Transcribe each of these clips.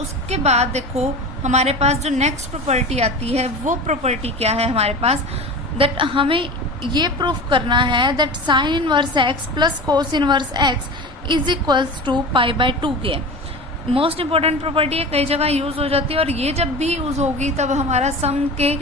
उसके बाद देखो हमारे पास जो नेक्स्ट प्रॉपर्टी आती है वो प्रॉपर्टी क्या है हमारे पास, दैट हमें ये प्रूफ करना है that sine inverse x plus cos inverse x is equals to pi by 2 के। मोस्ट इंपॉर्टेंट प्रॉपर्टी है, कई जगह यूज हो जाती है, और ये जब भी यूज होगी तब हमारा सम के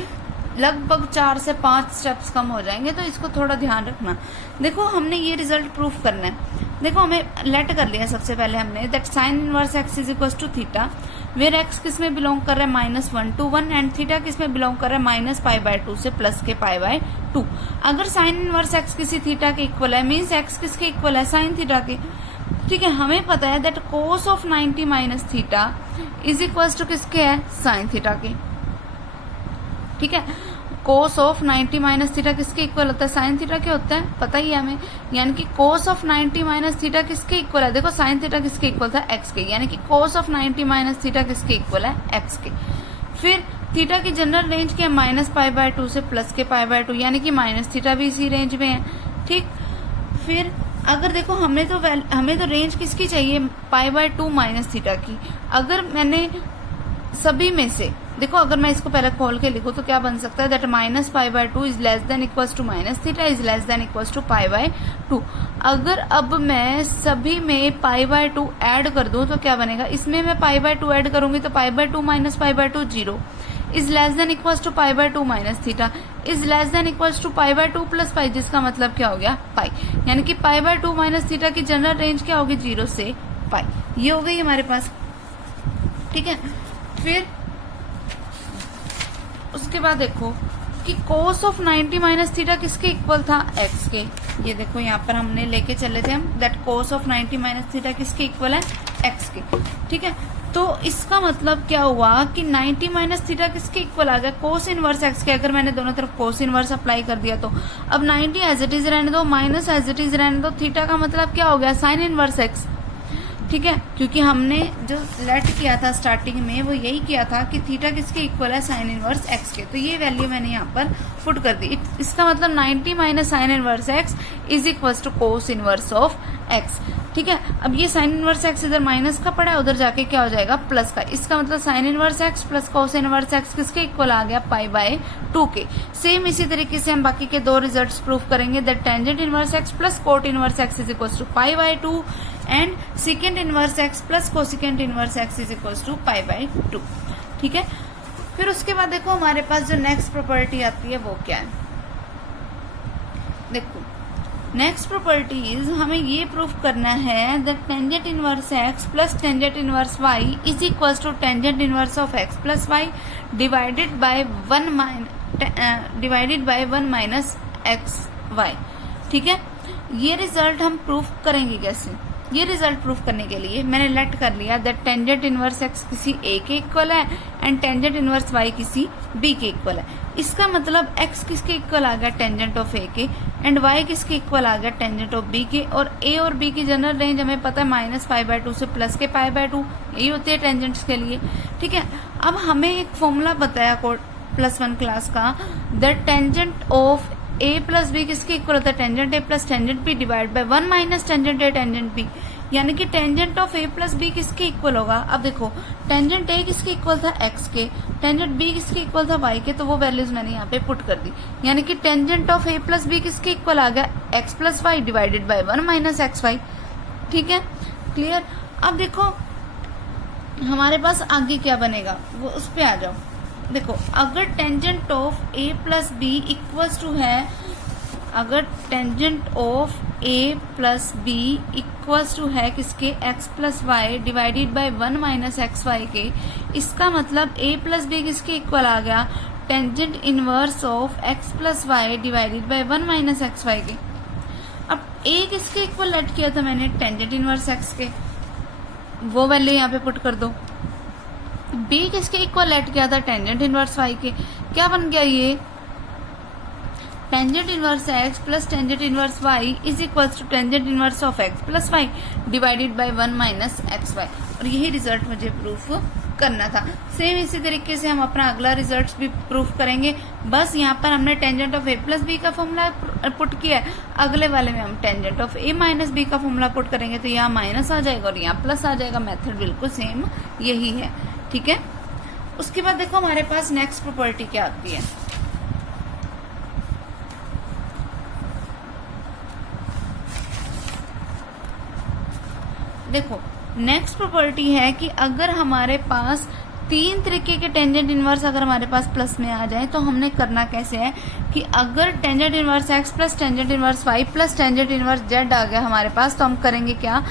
लगभग 4 से 5 स्टेप्स कम हो जाएंगे, तो इसको थोड़ा ध्यान रखना। देखो हमने ये रिजल्ट प्रूफ करना है। देखो हमें लेट कर लिया सबसे पहले हमने that sine inverse x is equal to theta, where x किस में बिलोंग कर रहा है -1 to 1 एंड थीटा किस में बिलोंग कर रहा है -π/2 से प्लस के π/2। अगर साइन इनवर्स एक्स किसी थीटा के इक्वल है मीन्स एक्स किसके इक्वल है, साइन थीटा के। ठीक है, हमें पता है that cos of 90 minus theta is equal to किसके है, साइन थीटा के। ठीक है, कोस ऑफ 90 माइनस थीटा किसके इक्वल होता है, साइन थीटा के होता है, पता ही है हमें। यानी कि कोस ऑफ 90 माइनस थीटा किसके इक्वल है, देखो साइन थीटा किसके इक्वल था, एक्स के, यानी कि कोस ऑफ 90 माइनस थीटा किसके इक्वल है, एक्स के। फिर थीटा की जनरल रेंज क्या है, -π/2 से प्लस के π/2, यानी कि माइनस थीटा भी इसी रेंज में है। ठीक, फिर अगर देखो हमें तो रेंज किसकी चाहिए, π/2 माइनस थीटा की। अगर मैंने सभी में से देखो, अगर मैं इसको पहले खोल के लिखूं तो क्या बन सकता है, that -π/2 is less than equals to minus theta is less than equals to π/2। अगर अब मैं सभी में π/2 ऐड कर दूं तो क्या बनेगा, इसमें मैं π/2 ऐड करूंगी तो π/2 minus π/2 0 is less than equals to π/2 minus theta is less than equals to π/2 plus pi, जिसका मतलब क्या हो गया, पाई। यानी कि π/2 माइनस थीटा की जनरल रेंज क्या होगी, 0 से पाई। ये हो गई हमारे पास। ठीक है, फिर उसके बाद देखो कि कोस ऑफ 90 माइनस थीटा किसके इक्वल था, एक्स के। ये देखो यहाँ पर हमने लेके चले थे हम that cos of 90 minus theta किसके इक्वल है, एक्स के। ठीक है, तो इसका मतलब क्या हुआ कि 90 माइनस थीटा किसके इक्वल आ गया, कोस इनवर्स एक्स के। अगर मैंने दोनों तरफ कोस इनवर्स अप्लाई कर दिया तो अब 90 एज इट इज रहने दो, माइनस एज इट इज रहने दो, थीटा का मतलब क्या हो गया, साइन इनवर्स एक्स। ठीक है, क्योंकि हमने जो लेट किया था स्टार्टिंग में वो यही किया था कि थीटा किसके इक्वल है, साइन इनवर्स एक्स के। तो ये वैल्यू मैंने यहाँ पर पुट कर दी। इसका मतलब 90 minus sine inverse x is equal to cos inverse of x. ठीक है, अब ये साइन इनवर्स एक्स इधर माइनस का पड़ा है, उधर जाके क्या हो जाएगा, प्लस का। इसका मतलब sign inverse x plus cos inverse x किसके इक्वल आ गया, π/2 के। सेम इसी तरीके से हम बाकी के दो रिजल्ट्स प्रूफ करेंगे that tangent inverse x plus cot inverse x is equal to π/2 and secant inverse x plus cosecant inverse x is equal to π/2। ठीक है, फिर उसके बाद देखो हमारे पास जो नेक्स्ट प्रॉपर्टी आती है वो क्या है। देखो नेक्स्ट प्रॉपर्टी इज हमें ये प्रूफ करना है that tangent inverse x plus tangent inverse Y is equal to tangent inverse of x plus Y divided by 1 minus x Y. ठीक है, ये रिजल्ट हम प्रूफ करेंगे कैसे, ये रिजल्ट प्रूफ करने के लिए मैंने लेट कर लिया दैट टेंजेंट इनवर्स एक्स किसी ए के इक्वल है एंड टेंजेंट इनवर्स वाई किसी बी के इक्वल है। इसका मतलब एक्स किसके इक्वल आ गया, टेंजेंट ऑफ ए के, एंड वाई किसके इक्वल आ गया, टेंजेंट ऑफ बी के। और ए और बी की जनरल रेंज हमें पता है -π/2 से प्लस के π/2, यही होती है टेंजेंट्स के लिए। ठीक है, अब हमें एक फॉर्मूला बताया +1 क्लास का that tangent of A plus B किसके इक्वल होता है, tangent A plus tangent B divide by 1 minus tangent A tangent B. यानी कि tangent of A plus B किसके इक्वल होगा, अब देखो टेंजेंट ए किसके इक्वल था, एक्स के, टेंजेंट बी किसके इक्वल था, वाई के, तो वो वैल्यूज मैंने यहाँ पे पुट कर दी। यानी कि tangent of A plus B किसके इक्वल आ गया, X plus Y divided by 1 minus x Y. ठीक है, क्लियर। अब देखो हमारे पास आगे क्या बनेगा वो उस पे आ जाओ। देखो अगर tangent of A plus B equals to है, अगर tangent of A plus B equals to है किसके, X plus Y divided by 1 minus x Y के, इसका मतलब ए प्लस बी किसके इक्वल आ गया, tangent inverse of x plus Y divided by 1 minus x Y के। अब ए किसके इक्वल लेट किया था मैंने, टेंजेंट इनवर्स एक्स के, वो वैल्यू यहाँ पे पुट कर दो। बी किसके इक्वल लेट किया था, टेंजेंट इनवर्स वाई के। क्या बन गया ये, tangent inverse x plus tangent inverse Y is equal to tangent inverse of x plus Y divided by 1 minus x Y. और यही रिजल्ट मुझे प्रूफ करना था। सेम इसी तरीके से हम अपना अगला रिजल्ट भी प्रूफ करेंगे। बस यहाँ पर हमने tangent of A plus B का फॉर्मूला पुट किया है, अगले वाले में हम tangent of A minus B का फॉर्मूला पुट करेंगे, तो यहाँ माइनस आ जाएगा और यहाँ प्लस आ जाएगा। मेथड बिल्कुल सेम यही है, ठीक है। उसके बाद देखो हमारे पास नेक्स्ट प्रॉपर्टी क्या आती है। देखो नेक्स्ट प्रॉपर्टी है कि अगर हमारे पास तीन तरीके के टेंजेंट इनवर्स अगर हमारे पास प्लस में आ जाए, तो हमने करना कैसे है कि अगर tangent inverse x plus tangent inverse y plus tangent inverse z आ गया हमारे पास, तो हम करेंगे क्या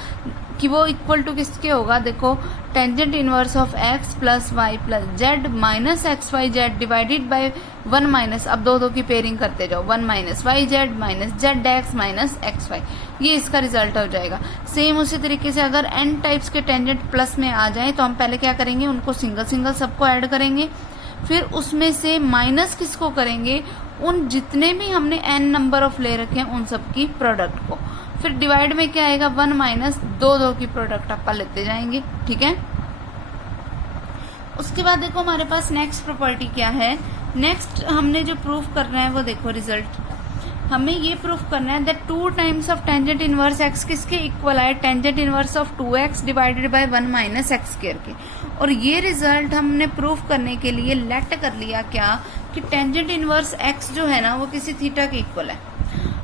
कि वो इक्वल टू किसके होगा। देखो tangent inverse of x plus Y plus Z minus x Y Z divided by 1 minus, अब दो की पेयरिंग करते जाओ, 1 minus Y Z minus Z X minus x Y, ये इसका रिजल्ट हो जाएगा। सेम उसी तरीके से अगर एन टाइप्स के टेंजेंट प्लस में आ जाए, तो हम पहले क्या करेंगे, उनको सिंगल सिंगल सबको ऐड करेंगे, फिर उसमें से माइनस किसको करेंगे, उन जितने भी हमने एन नंबर ऑफ ले रखे हैं उन सब की प्रोडक्ट को। फिर डिवाइड में क्या आएगा, 1 माइनस दो की प्रोडक्ट आपका लेते जाएंगे, ठीक है। उसके बाद देखो हमारे पास नेक्स्ट प्रॉपर्टी क्या है। नेक्स्ट हमने जो प्रूफ करना है वो देखो रिजल्ट, हमें ये प्रूफ करना है that 2 times of tangent inverse x किसके इक्वल है, tangent inverse of 2x divided by 1 minus x square के। और ये रिजल्ट हमने प्रूफ करने के लिए लेट कर लिया क्या कि टेंजेंट इनवर्स एक्स जो है ना वो किसी थीटा के इक्वल है।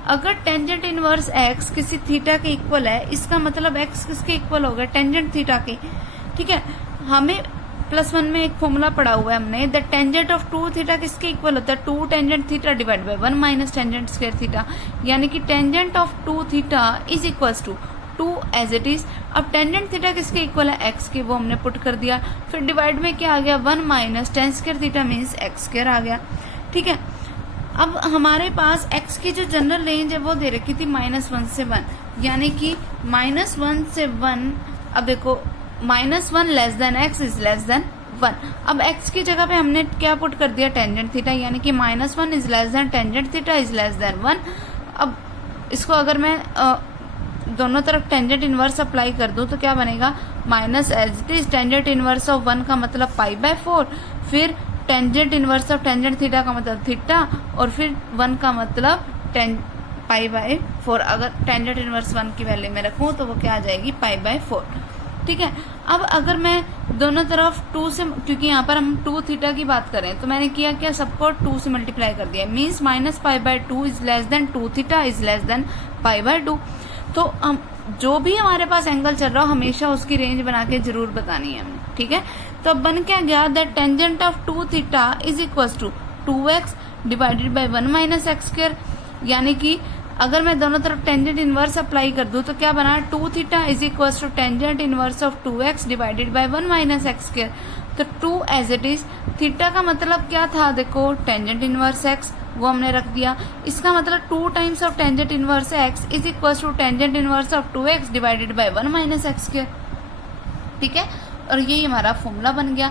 अगर टेंजेंट इनवर्स एक्स किसी थीटा के इक्वल है, इसका मतलब एक्स किसके इक्वल होगा, टेंजेंट थीटा के, ठीक है। हमें +1 में एक फॉर्मूला पढ़ा हुआ है हमने, द टेंजेंट ऑफ 2 थीटा किसके इक्वल होता है, 2 tangent theta divide by 1 minus tangent square theta, यानी कि tangent of 2 theta is equals to 2 as it is. अब टेंजेंट थीटा किसके इक्वल है, एक्स के, वो हमने पुट कर दिया। फिर डिवाइड में क्या आ गया, 1 minus tan square theta means x square आ गया, ठीक है। अब हमारे पास x की जो जनरल रेंज है वो दे रखी थी -1 से 1, यानी कि -1 से 1। अब देखो -1 less than x is less then 1। अब x की जगह पे हमने क्या पुट कर दिया, टेंजेंट थीटा, यानी कि -1 is less then tangent theta is less then 1। अब इसको अगर मैं दोनों तरफ टेंजेंट इनवर्स अप्लाई कर दूं तो क्या बनेगा, minus as it is tangent inverse of 1 का मतलब π/4, फिर tangent inverse of tangent theta का मतलब थीटा, और फिर 1 का मतलब π/4। अगर टेंजेंट इनवर्स 1 की वैल्यू में रखूं तो वो क्या आ जाएगी, π/4, ठीक है। अब अगर मैं दोनों तरफ 2 से, क्योंकि यहाँ पर हम 2 थीटा की बात करें, तो मैंने किया क्या, सबको 2 से मल्टीप्लाई कर दिया, means -π/2 is less than 2 theta is less than π/2। तो हम जो भी हमारे पास एंगल चल रहा हो हमेशा उसकी रेंज बना के जरूर बतानी है हमने, ठीक है। तो अब बन क्या गया, that tangent of 2 theta is equals to 2x divided by 1 minus x square, यानी कि अगर मैं दोनों तरफ टेंजेंट इनवर्स अप्लाई कर दूं तो क्या बना, 2 theta is equals to tangent inverse of 2x divided by 1 minus x square. तो 2 एज इट इज, थीटा का मतलब क्या था, देखो टेंजेंट इनवर्स x, वो हमने रख दिया। इसका मतलब 2 times of tangent inverse x is equals to tangent inverse of 2x divided by 1 minus x square, ठीक है। और यही हमारा फॉर्मूला बन गया।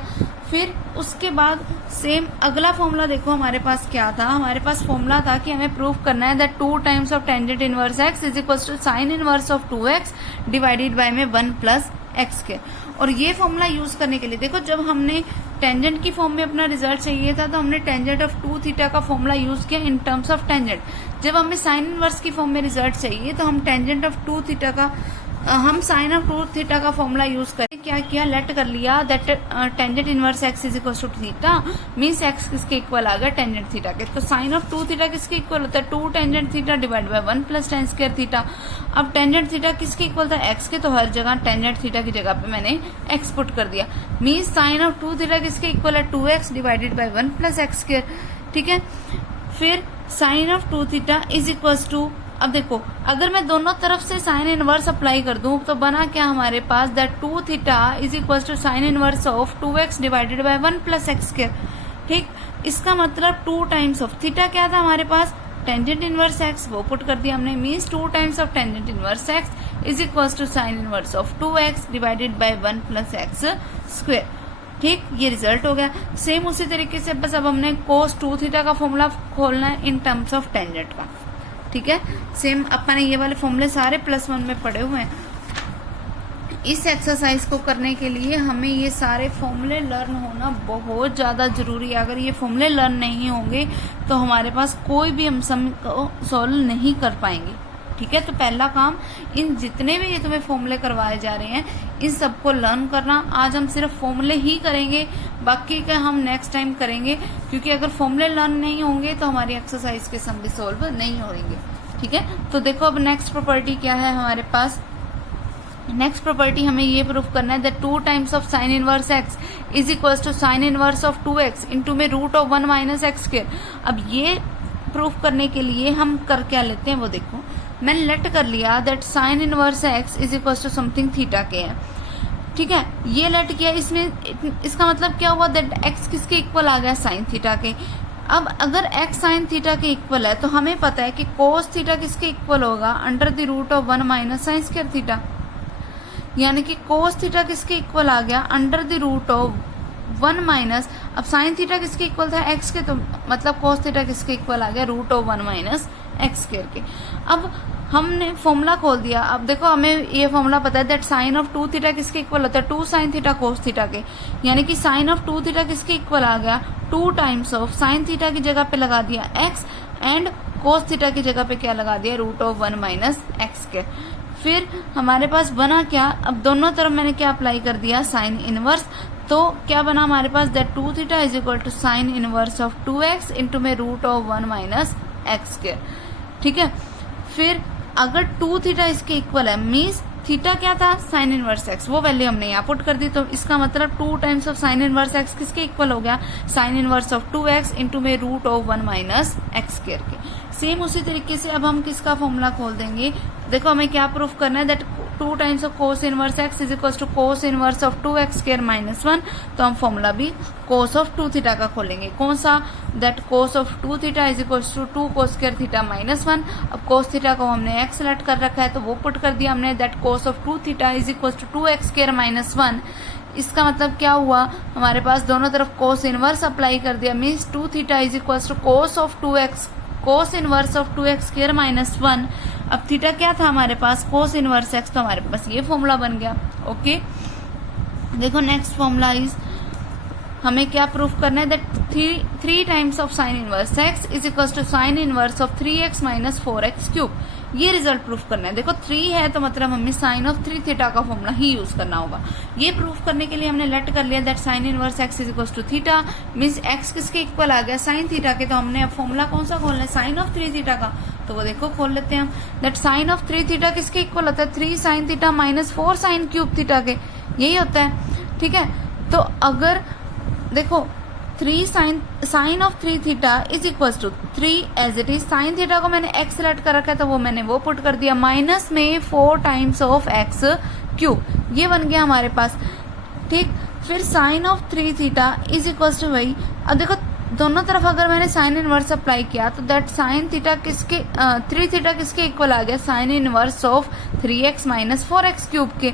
फिर उसके बाद सेम अगला फॉर्मूला देखो हमारे पास क्या था, हमारे पास फॉर्मूला था कि हमें प्रूफ करना है that 2 times of tangent inverse x is equals to sine inverse of 2x divided by में 1 प्लस एक्स के। और ये फॉर्मूला यूज करने के लिए देखो, जब हमने टेंजेंट की फॉर्म में अपना रिजल्ट चाहिए था तो हमने टेंजेंट ऑफ 2 थीटा का फॉर्मूला यूज किया इन टर्म्स ऑफ टेंजेंट। जब हमें साइन इनवर्स की फॉर्म में रिजल्ट चाहिए तो हम टेंजेंट ऑफ 2 थीटा का हम साइन ऑफ 2 थीटा का फॉर्मूला यूज करें, क्या किया, लेट कर लिया that tangent inverse x is equal to theta, means x किसके इक्वल आ गया, टेंजेंट थीटा के। तो साइन ऑफ 2 थीटा किसके इक्वल होता है, 2 tangent theta divide by 1 plus ten square theta. अब टेंजेंट थीटा किसके इक्वल था, x के, तो हर जगह टेंजेंट थीटा की जगह पे मैंने x पुट कर दिया, मीन्स साइन ऑफ 2 थीटा किसके इक्वल है, 2x divided by 1 plus x square, ठीक है। फिर sine of 2 theta is equal to, अब देखो अगर मैं दोनों तरफ से साइन इनवर्स अप्लाई कर दूं तो बना क्या हमारे पास, that 2 theta is equal to sine inverse of 2x divided by 1 plus x square, ठीक। इसका मतलब 2 टाइम्स ऑफ थीटा क्या था हमारे पास, टेंजेंट इनवर्स x, वो पुट कर दिया हमने, means 2 times of tangent inverse x is equal to sine inverse of 2x divided by 1 plus x square, ठीक। ये रिजल्ट हो गया। सेम उसी तरीके से बस अब हमने cos 2 थीटा का फॉर्मूला खोलना है इन टर्म्स ऑफ टेंजेंट का, ठीक है। सेम अपने ये वाले फॉर्मूले सारे +1 में पड़े हुए हैं। इस एक्सरसाइज को करने के लिए हमें ये सारे फॉर्मूले लर्न होना बहुत ज़्यादा ज़रूरी है। अगर ये फॉर्मूले लर्न नहीं होंगे तो हमारे पास कोई भी हम सम को सॉल्व नहीं कर पाएंगे। ठीक है, तो पहला काम इन जितने भी ये तुम्हें फॉर्मूले करवाए जा रहे हैं इन सबको लर्न करना। आज हम सिर्फ फॉर्मूले ही करेंगे, बाकी का हम नेक्स्ट टाइम करेंगे, क्योंकि अगर फॉर्मूले लर्न नहीं होंगे तो हमारी एक्सरसाइज के सम भी सॉल्व नहीं होंगे। ठीक है, तो देखो अब नेक्स्ट प्रॉपर्टी क्या है हमारे पास। नेक्स्ट प्रॉपर्टी हमें ये प्रूफ करना है that 2 times of sine inverse x is equal to sine inverse of 2x into में root of 1 minus x square. अब ये प्रूफ करने के लिए हम कर क्या लेते हैं वो देखो, मैंने लेट कर लिया that sine inverse x is equal to something theta के है। ठीक है, ये लेट किया, इसमें इसका मतलब क्या हुआ दैट एक्स किसके इक्वल आ गया, साइन थीटा के। अब अगर एक्स साइन थीटा के इक्वल है तो हमें पता है कि कोस थीटा किसके इक्वल होगा, under the root of 1 minus sine square theta. यानी कि कोस थीटा किसके इक्वल आ गया, under the root of 1 minus, अब साइन थीटा किसके इक्वल था, एक्स के, तो मतलब कोस थीटा किसके इक्वल आ गया, root of 1 minus x square के। अब हमने फॉर्मूला खोल दिया। अब देखो हमें ये फॉर्मूला पता है दैट साइन ऑफ 2 थीटा किसके इक्वल होता है, 2 साइन थीटा कोस थीटा के। यानी कि साइन ऑफ 2 थीटा किसके इक्वल आ गया, 2 टाइम्स ऑफ साइन थीटा की जगह पे लगा दिया एक्स एंड कोस थीटा की जगह पे क्या लगा दिया, root of 1 minus x square. फिर हमारे पास बना क्या, अब दोनों तरफ मैंने क्या अप्लाई कर दिया, साइन इनवर्स। तो क्या बना हमारे पास that 2 theta is equal to sine inverse of 2x into में root of 1 minus x square. ठीक है, फिर अगर 2 थीटा इसके इक्वल है मीन्स थीटा क्या था, साइन इनवर्स एक्स, वो वैल्यू हमने यहाँ पुट कर दी। तो इसका मतलब 2 times of sine inverse x किसके इक्वल हो गया, sine inverse of 2x into में root of 1 minus x square के। सेम उसी तरीके से अब हम किसका फॉर्मूला खोल देंगे, देखो हमें क्या प्रूफ करना है that 2 times of cos inverse x is equal to cos inverse of 2x square minus 1। तो हम फॉर्मूला भी कोस ऑफ 2 थीटा का खोलेंगे, कौन सा, that cos of 2 theta is equal to 2 cos square theta minus 1। अब कोस थीटा को हमने एक्स सेलेक्ट कर रखा है तो वो पुट कर दिया हमने, that cos of 2 theta is equal to 2x square minus 1। इसका मतलब क्या हुआ, हमारे पास दोनों तरफ कोस इनवर्स अप्लाई कर दिया, means 2 theta is equal to cos of 2x, cos inverse of 2x square minus 1। अब थीटा क्या था हमारे पास, कोस इनवर्स एक्स, तो हमारे पास ये फॉर्मूला बन गया। ओके, देखो नेक्स्ट फॉर्मूला इज, हमें क्या प्रूफ करना है that 3 times of sine inverse x is equal to sine inverse of 3x minus 4x cube. ये रिजल्ट प्रूफ करना है। देखो 3 है तो मतलब हमें साइन ऑफ 3 थीटा का फॉर्मूला ही यूज करना होगा। ये प्रूफ करने के लिए हमने लेट कर लिया that sine inverse x is equal to theta, means x किसके इक्वल आ गया, साइन थीटा के। तो हमने अब फॉर्मूला कौन सा खोलना है, साइन ऑफ 3 थीटा का। तो वो देखो खोल लेते हैं हम, दैट साइन ऑफ 3 थीटा किसके इक्वल होता है, 3 sine theta minus 4 sine cube theta के, यही होता है। ठीक है, तो अगर देखो 3 sine of 3 theta is equal to 3 as it is, sine theta को मैंने एक्स सेलेक्ट कर रखा है तो वो मैंने वो पुट कर दिया, माइनस में 4 टाइम्स ऑफ एक्स क्यूब, ये बन गया हमारे पास। ठीक, फिर sine of 3 theta is equal to वही, अब देखो दोनों तरफ अगर मैंने साइन इनवर्स अप्लाई किया तो दैट साइन थीटा किसके 3 थीटा किसके इक्वल आ गया, sine inverse of 3x minus 4x cube के।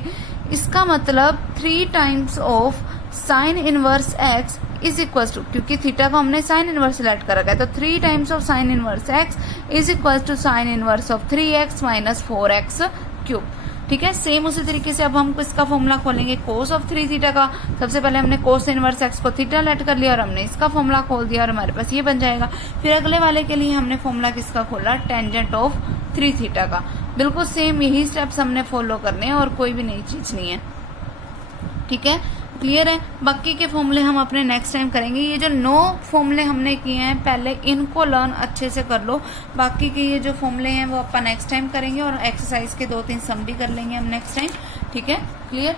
इसका मतलब 3 times of sine inverse x is equal to, क्योंकि थीटा को हमने साइन इनवर्स सेलेक्ट कर रखा है, तो 3 times of sine inverse x is equal to sine inverse of 3x minus 4x cube. ठीक है, सेम उसी तरीके से अब हम इसका फॉर्मूला खोलेंगे कोस ऑफ 3 थीटा का। सबसे पहले हमने कोस इनवर्स एक्स को थीटा लेट कर लिया और हमने इसका फॉर्मूला खोल दिया और हमारे पास ये बन जाएगा। फिर अगले वाले के लिए हमने फॉर्मूला किसका खोला, टेंजेंट ऑफ 3 थीटा का। बिल्कुल सेम यही स्टेप्स हमने फॉलो करने हैं और कोई भी नई चीज नहीं है। ठीक है, क्लियर है। बाकी के फॉर्मूले हम अपने नेक्स्ट टाइम करेंगे। ये जो 9 फॉर्मूले हमने किए हैं पहले इनको लर्न अच्छे से कर लो, बाकी के ये जो फॉर्मूले हैं वो अपन नेक्स्ट टाइम करेंगे और एक्सरसाइज के 2-3 सम भी कर लेंगे हम नेक्स्ट टाइम। ठीक है, क्लियर।